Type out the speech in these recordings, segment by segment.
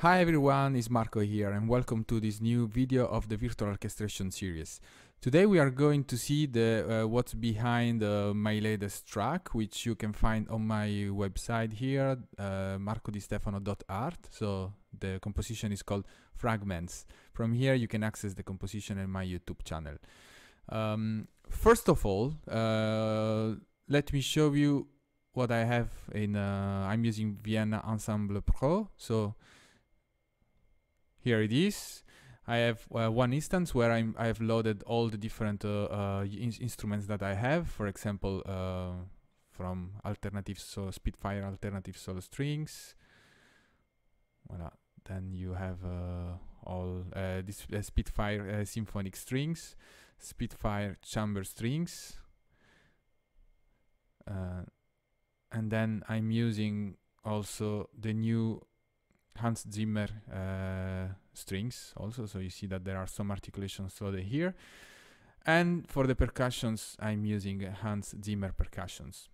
Hi everyone, it's Marco here and welcome to this new video of the virtual orchestration series. Today we are going to see the what's behind my latest track, which you can find on my website here, marcodistefano.art. So the composition is called Fragments. From here you can access the composition in my YouTube channel. First of all, let me show you what I have in, I'm using Vienna Ensemble Pro. So here it is. I have one instance where I have loaded all the different instruments that I have. For example, from alternative, so Spitfire alternative solo strings. Voila. Then you have all this Spitfire symphonic strings, Spitfire chamber strings, and then I'm using also the new Hans Zimmer strings also, so you see that there are some articulations loaded here. And for the percussions, I'm using Hans Zimmer percussions.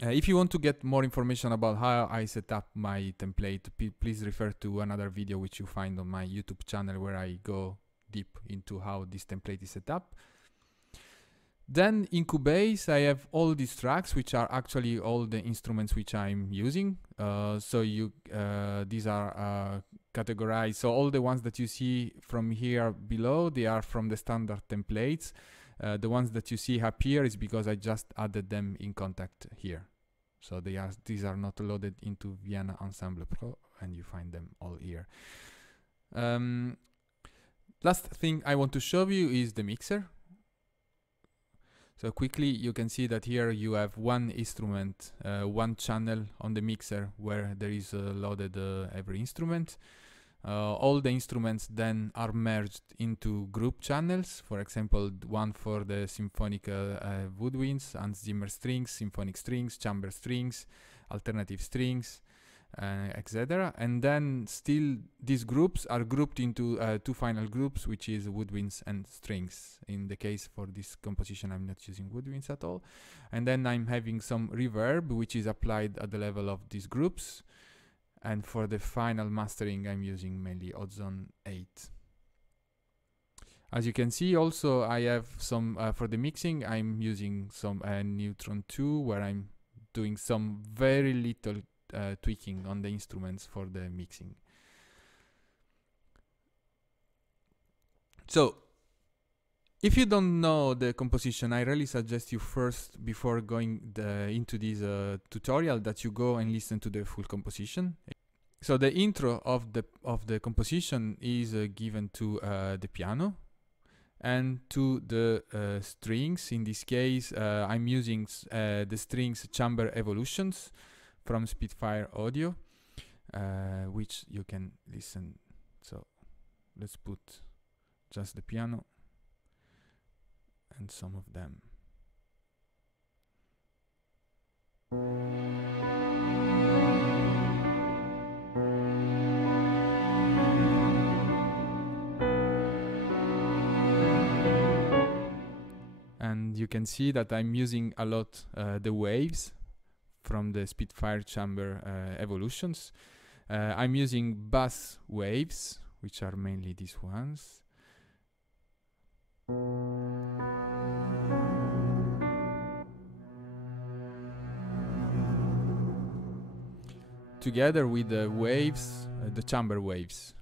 If you want to get more information about how I set up my template, please refer to another video which you find on my YouTube channel where I go deep into how this template is set up. Then in Cubase, I have all these tracks, which are actually all the instruments which I'm using. So these are categorized. So all the ones that you see from here below, they are from the standard templates. The ones that you see up here is because I just added them in contact here. So these are not loaded into Vienna Ensemble Pro, and you find them all here. Last thing I want to show you is the mixer. So quickly you can see that here you have one instrument, one channel on the mixer where there is loaded every instrument. All the instruments then are merged into group channels. For example, one for the symphonic woodwinds, Hans Zimmer strings, symphonic strings, chamber strings, alternative strings, etc. And then still these groups are grouped into two final groups, which is woodwinds and strings. In the case for this composition, I'm not using woodwinds at all. And then I'm having some reverb, which is applied at the level of these groups. And for the final mastering, I'm using mainly Ozone 8. As you can see, also I have some, for the mixing, I'm using some Neutron 2, where I'm doing some very little tweaking on the instruments for the mixing. So if you don't know the composition, I really suggest you first, before going into this tutorial, that you go and listen to the full composition. So the intro of the composition is given to the piano and to the strings. In this case, I'm using the strings chamber evolutions from Spitfire Audio, which you can listen. So let's put just the piano and some of them. And you can see that I'm using a lot the waves from the Spitfire chamber evolutions. I'm using bass waves, which are mainly these ones. Together with the waves, the chamber waves.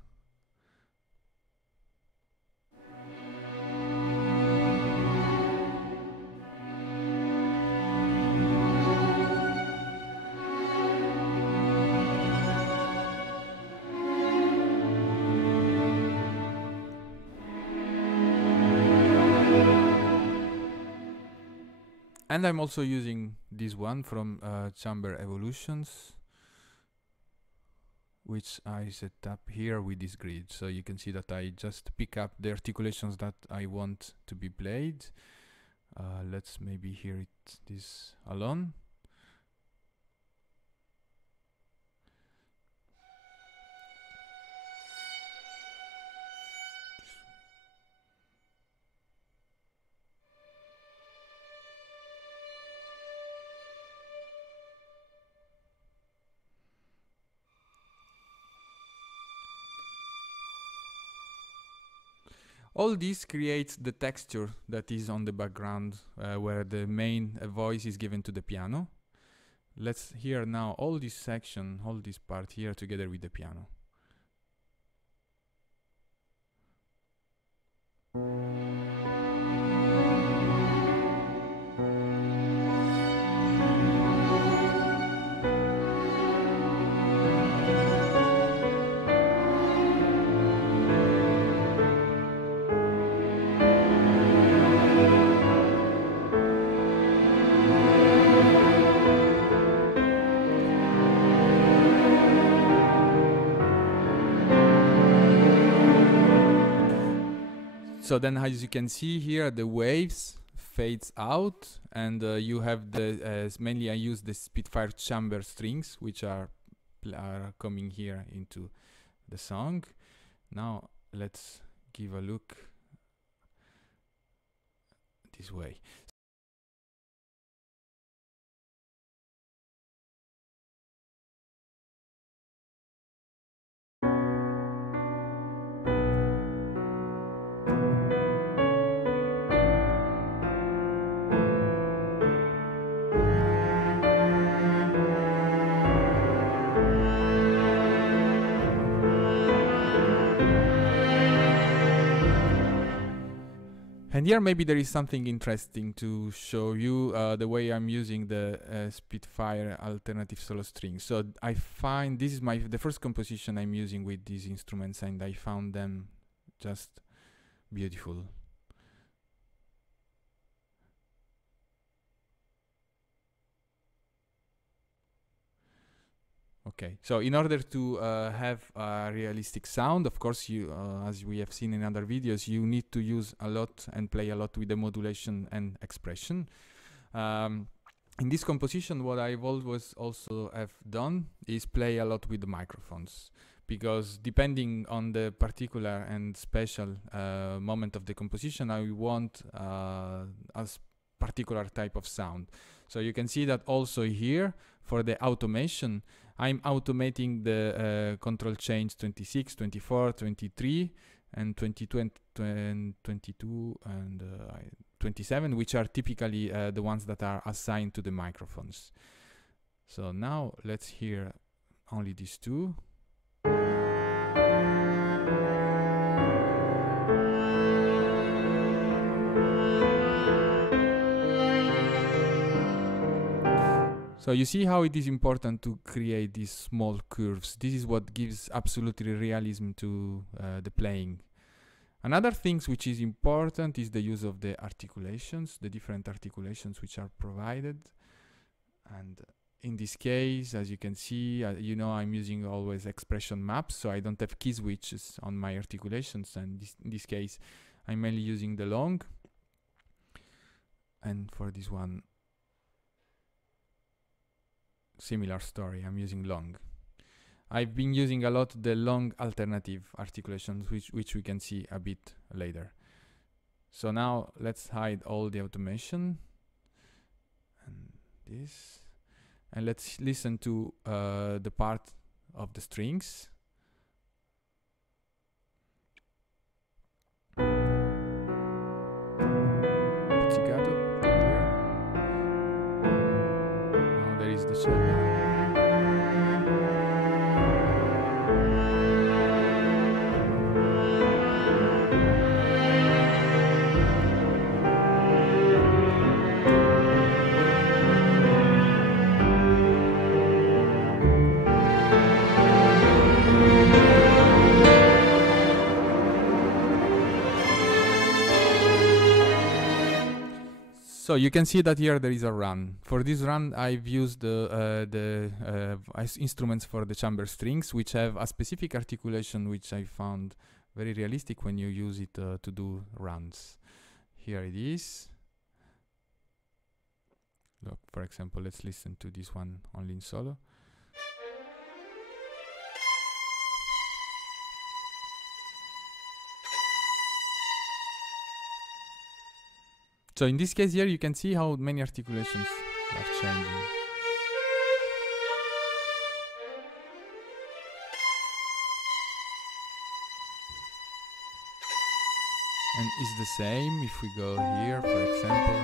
And I'm also using this one from Chamber Evolutions, which I set up here with this grid. So you can see that I just pick up the articulations that I want to be played. Let's maybe hear it this alone. All this creates the texture that is on the background, where the main voice is given to the piano. Let's hear now all this section, all this part here together with the piano. So then, as you can see here, the waves fades out, and you have the mainly I use the Spitfire chamber strings, which are coming here into the song. Now let's give a look this way. And here maybe there is something interesting to show you, the way I'm using the Spitfire alternative solo strings. So I find this is the first composition I'm using with these instruments, and I found them just beautiful. Okay, so in order to have a realistic sound, of course, you, as we have seen in other videos, you need to use a lot and play a lot with the modulation and expression. In this composition, what I've always also have done is play a lot with the microphones, because depending on the particular and special moment of the composition, I want a particular type of sound. So you can see that also here for the automation, I'm automating the control chains 26, 24, 23, and 22 and 22 and 27, which are typically the ones that are assigned to the microphones. So now let's hear only these two. So you see how it is important to create these small curves. This is what gives absolutely realism to the playing. Another thing which is important is the use of the articulations, the different articulations which are provided. And in this case, as you can see, you know, I'm using always expression maps, so I don't have key switches on my articulations. And in this case, I'm mainly using the long. And for this one, similar story, I'm using long. I've been using a lot the long alternative articulations, which we can see a bit later. So now let's hide all the automation and this, and let's listen to the part of the strings. Pizzicato here. Now there is the cello. So you can see that here there is a run. For this run, I've used the instruments for the chamber strings, which have a specific articulation, which I found very realistic when you use it to do runs. Here it is. Look, for example, let's listen to this one only in solo. So in this case here, you can see how many articulations are changing. And it's the same if we go here, for example.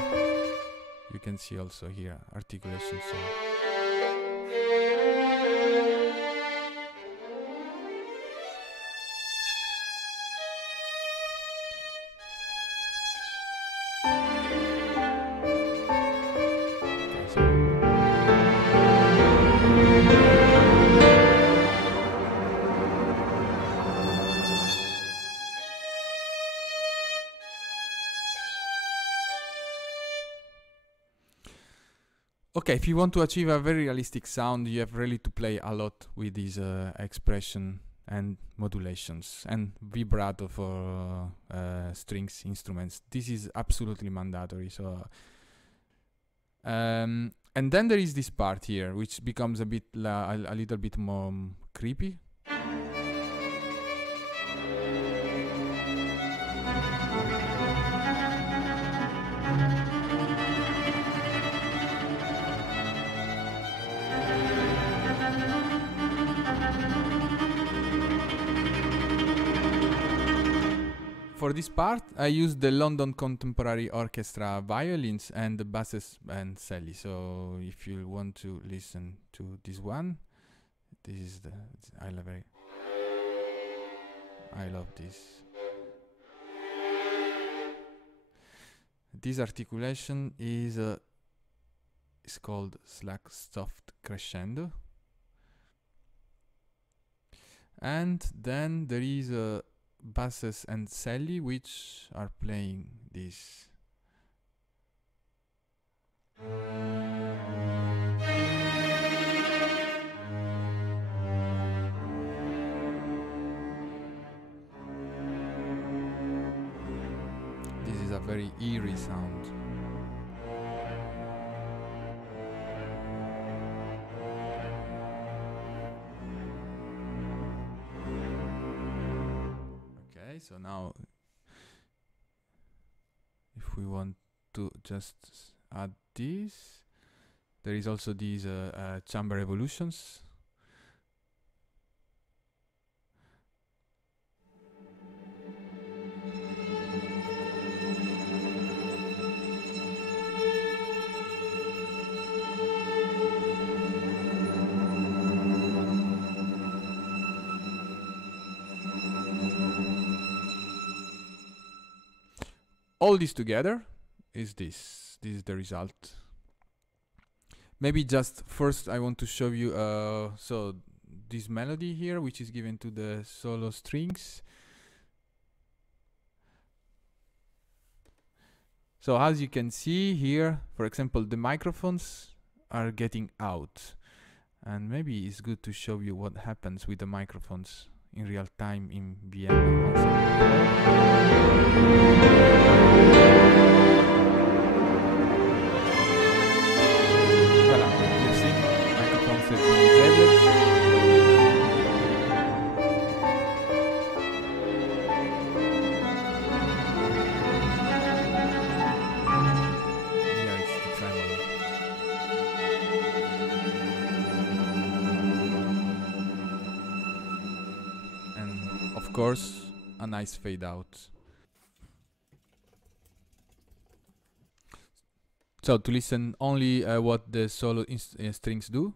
You can see also here articulation. So okay, if you want to achieve a very realistic sound, you have really to play a lot with these expression and modulations and vibrato for strings instruments. This is absolutely mandatory. So, and then there is this part here, which becomes a bit a little bit more creepy. For this part, I used the London Contemporary Orchestra violins and the basses and celli. So if you want to listen to this one, this is the I love this. This articulation is called slack soft crescendo, and then there is a basses and celli which are playing this. This is a very eerie sound. So now, if we want to just add this, there is also these chamber evolutions. All this together is this. This is the result. Maybe just first I want to show you so this melody here, which is given to the solo strings. So as you can see here, for example, the microphones are getting out, and maybe it's good to show you what happens with the microphones in real time in Vienna Ensemble Pro. Voilà, you see, microphones have been disabled. Here it's the tremolo. And of course, a nice fade out. So to listen only what the solo strings do.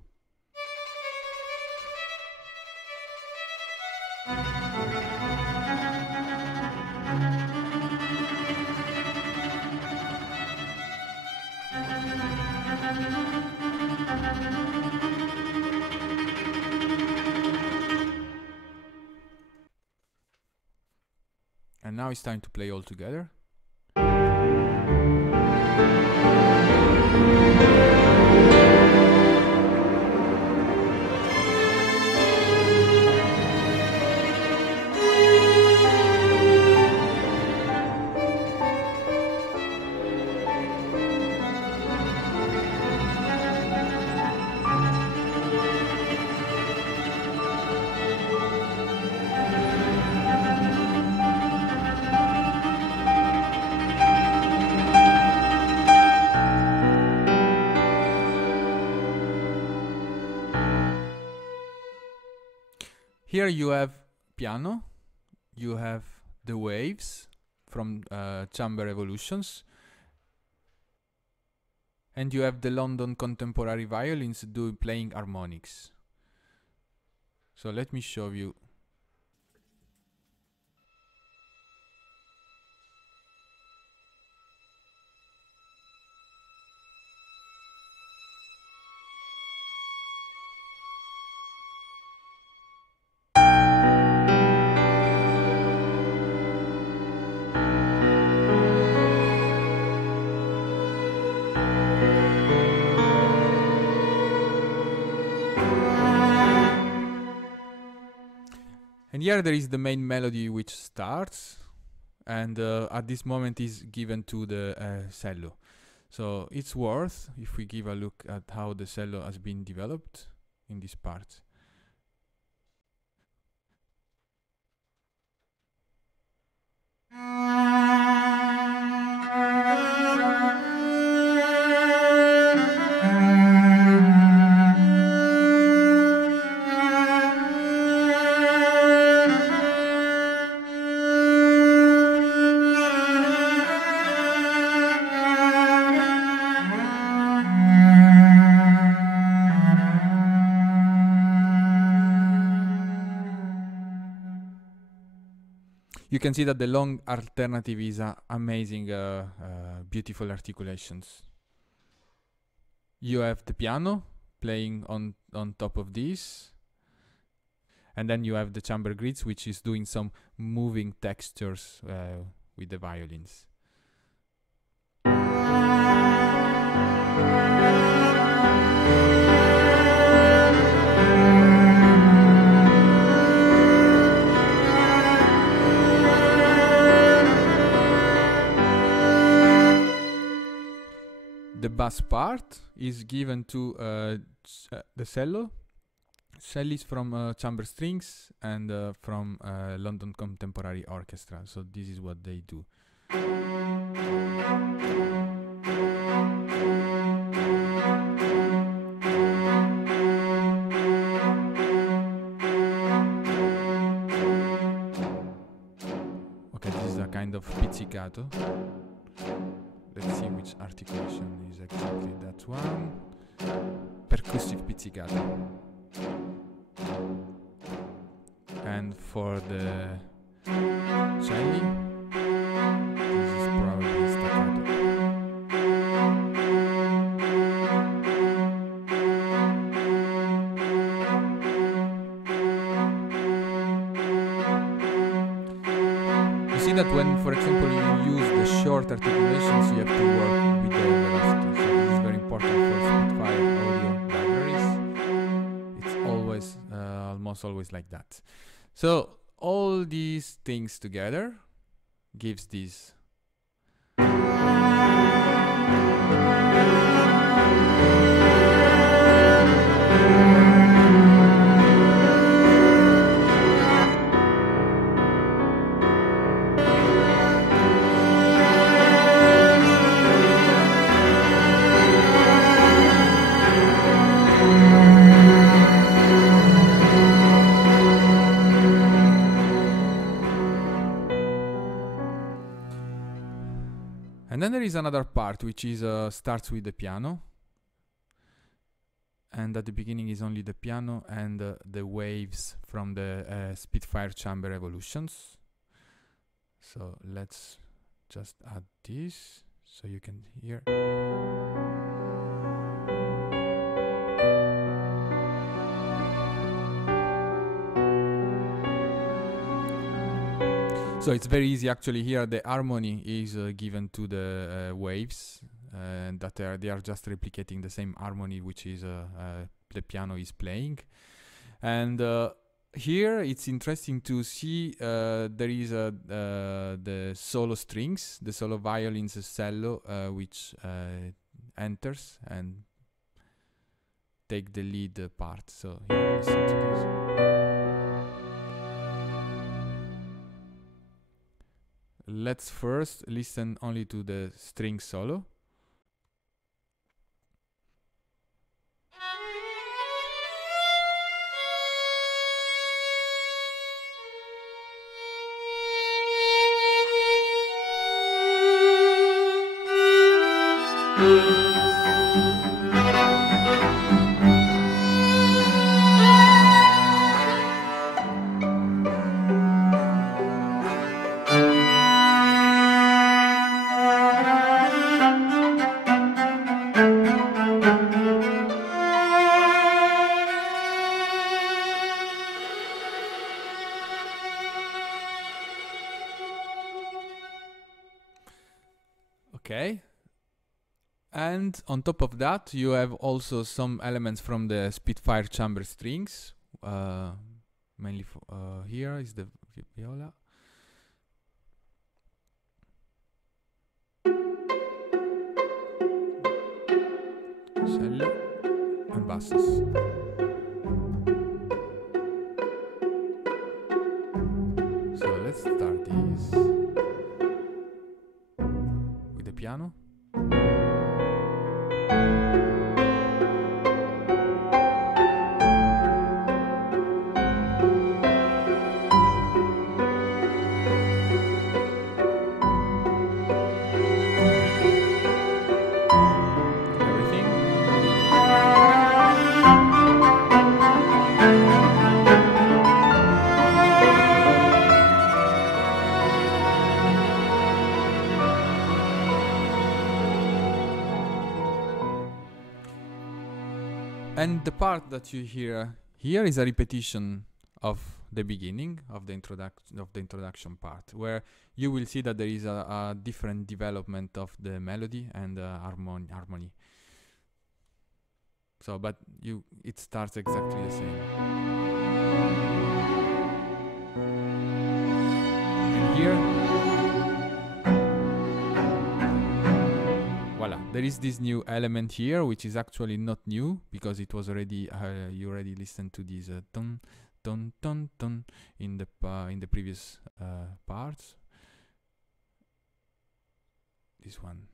And now it's time to play all together. Here you have piano, you have the waves, from Chamber Evolutions. And you have the London Contemporary Violins playing harmonics. So let me show you. And here there is the main melody which starts, and at this moment is given to the cello. So it's worth if we give a look at how the cello has been developed in this part. You can see that the long alternative is amazing, beautiful articulations. You have the piano playing on top of this, and then you have the chamber grids, which is doing some moving textures with the violins. The bass part is given to the cello. Cello is from chamber strings and from London Contemporary Orchestra. So this is what they do. Okay, this is a kind of pizzicato. Let's see which articulation is exactly that one. Percussive pizzicato. And for the cello, this is probably staccato. You see that when, for example, you use the short articulations, you have to work with the velocity. So this is very important for Spitfire audio libraries. It's always, almost always like that. So all these things together gives this. And then there is another part which is starts with the piano, and at the beginning is only the piano and the waves from the Spitfire chamber evolutions. So let's just add this so you can hear. So it's very easy actually. Here the harmony is given to the waves, and that they are just replicating the same harmony which is the piano is playing. And here it's interesting to see there is the solo strings, the solo violins cello, which enters and take the lead part. So here, listen to this. Let's first listen only to the string solo. Okay. And on top of that, you have also some elements from the Spitfire chamber strings. Mainly here is the viola. Cello and basses. So let's start this with the piano. And the part that you hear here is a repetition of the beginning of the introduction part, where you will see that there is a different development of the melody and harmony. So, but it starts exactly the same. And here, voila, there is this new element here, which is actually not new because it was already you already listened to this ton ton ton ton in the previous parts. This one.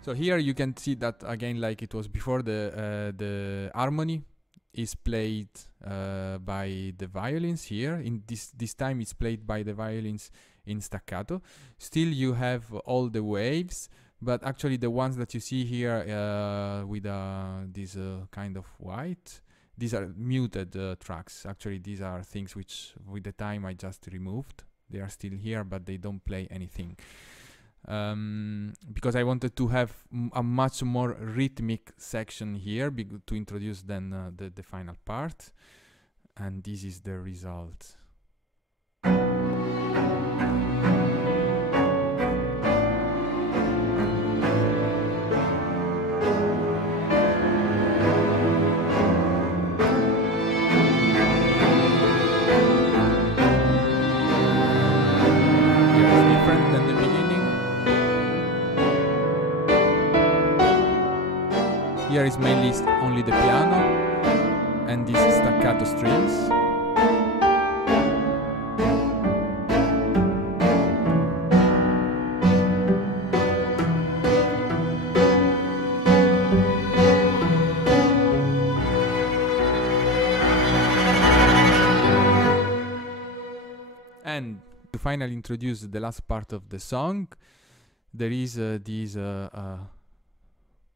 So here you can see that again, like it was before, the harmony is played by the violins here. In this time it's played by the violins in staccato. Still you have all the waves, but actually the ones that you see here with this kind of white, these are muted tracks. Actually these are things which with the time I just removed. They are still here, but they don't play anything. Because I wanted to have a much more rhythmic section here to introduce then the final part, and this is the result. Here is different than the beginning. Here is mainly only the piano and these staccato strings. And to finally introduce the last part of the song, there is this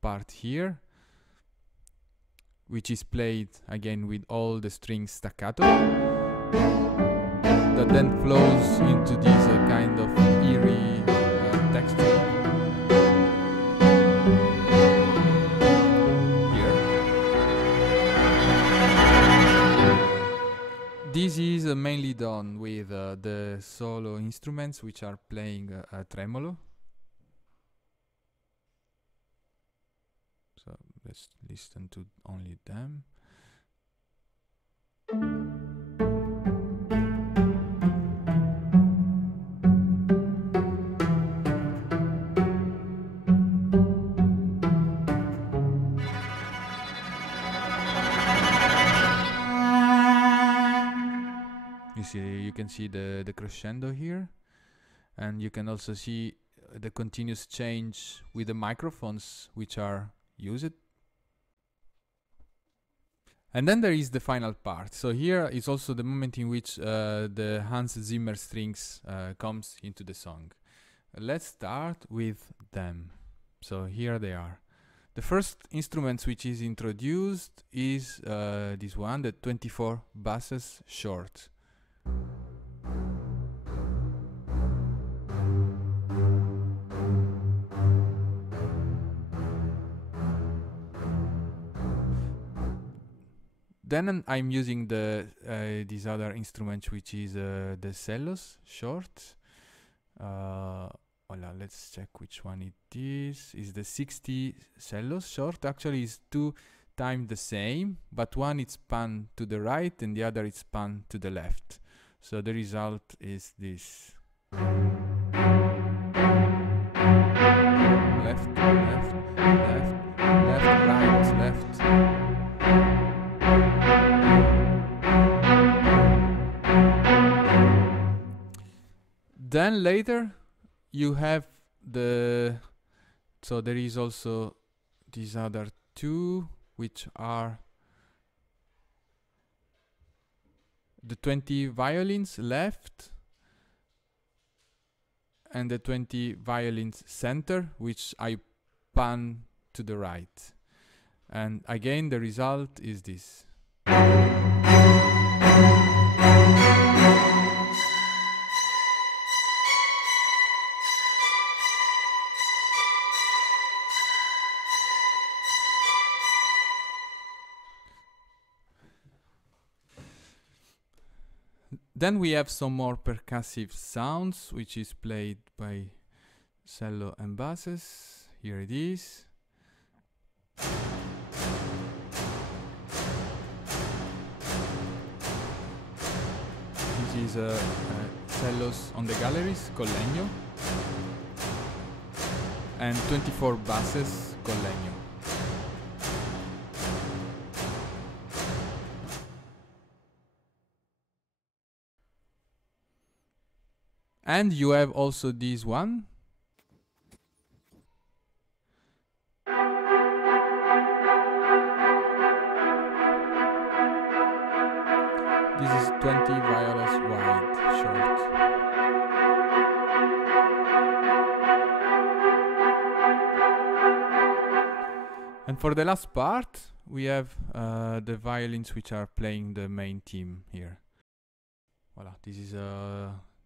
part here, which is played again with all the strings staccato, that then flows into this kind of eerie texture. Here. This is mainly done with the solo instruments, which are playing a tremolo. So let's listen to only them. You can see the crescendo here, and you can also see the continuous change with the microphones which are used. And then there is the final part. So here is also the moment in which the Hans Zimmer strings comes into the song. Let's start with them. So here they are. The first instrument which is introduced is this one, the 24 basses short. then I'm using the this other instrument, which is the cellos short. Voila, let's check which one it is. Is the 60 cellos short. Actually, is 2 times the same, but one is pan to the right and the other is pan to the left. So the result is this. Left, left, left, left, right, left. Then later you have the, so there is also these other two, which are the 20 violins left and the 20 violins center, which I pan to the right. And again, the result is this. Then we have some more percussive sounds, which is played by cello and basses. Here it is. This is cellos on the galleries, con legno, and 24 basses, con legno. And you have also this one. This is 20 violas wide, short. And for the last part, we have the violins which are playing the main theme here. Voila, this is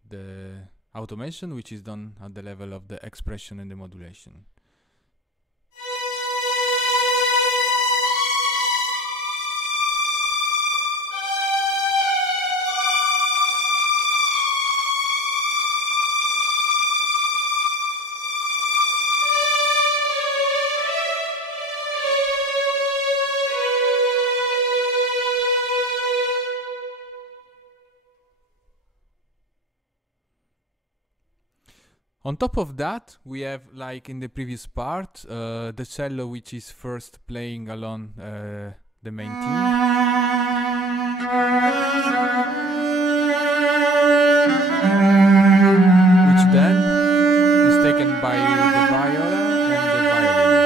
the automation, which is done at the level of the expression and the modulation. On top of that, we have, like in the previous part, the cello, which is first playing along the main theme, which then is taken by the viola and the violin.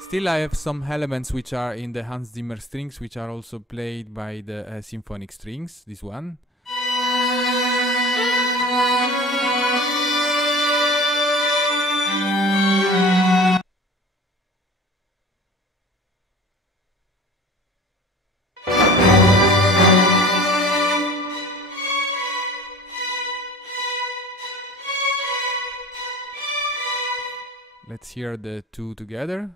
Still, I have some elements which are in the Hans Zimmer strings, which are also played by the symphonic strings. This one. Let's hear the two together.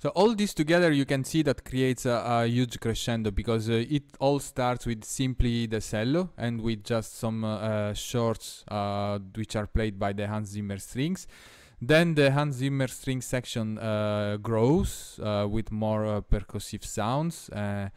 So all this together, you can see that creates a huge crescendo, because it all starts with simply the cello and with just some shorts which are played by the Hans Zimmer strings. Then the Hans Zimmer string section grows with more percussive sounds, and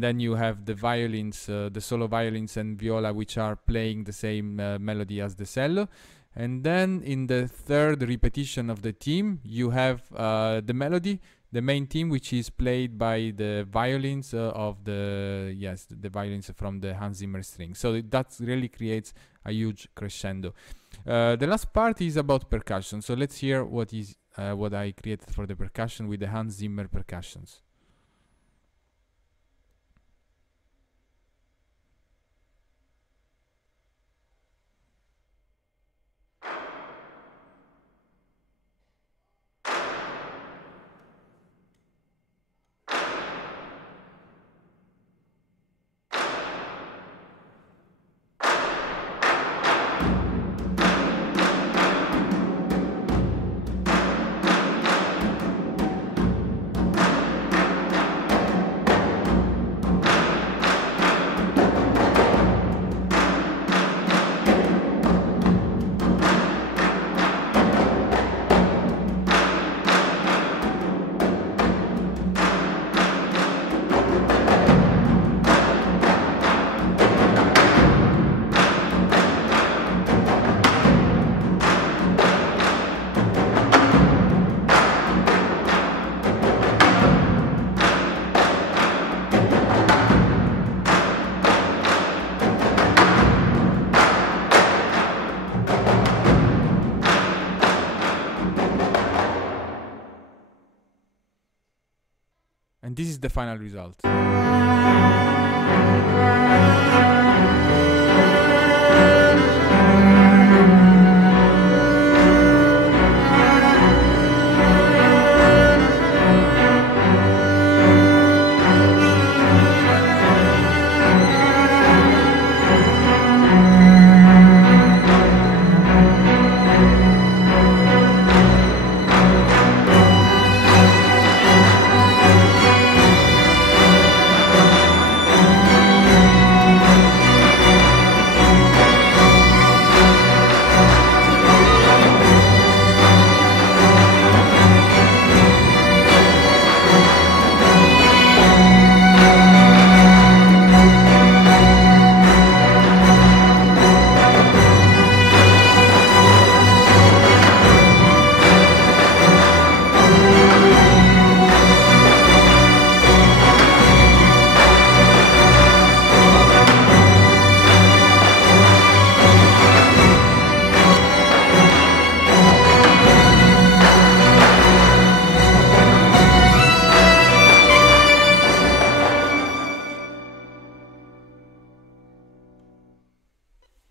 then you have the violins, the solo violins and viola, which are playing the same melody as the cello. And then in the third repetition of the theme, you have the melody, the main theme, which is played by the violins of the violins from the Hans Zimmer string. So that really creates a huge crescendo. The last part is about percussion. So let's hear what I created for the percussion with the Hans Zimmer percussions. And this is the final result.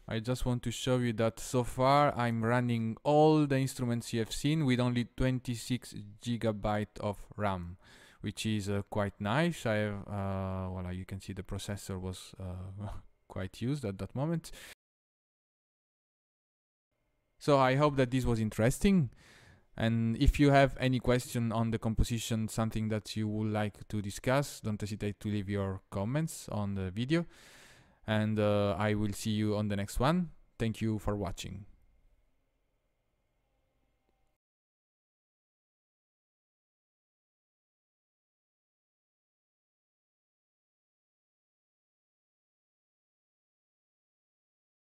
I just want to show you that so far I'm running all the instruments you have seen with only 26 GB of RAM, which is quite nice. I have, well, you can see the processor was quite used at that moment. So I hope that this was interesting. And if you have any question on the composition, something that you would like to discuss, don't hesitate to leave your comments on the video. And I will see you on the next one. Thank you for watching.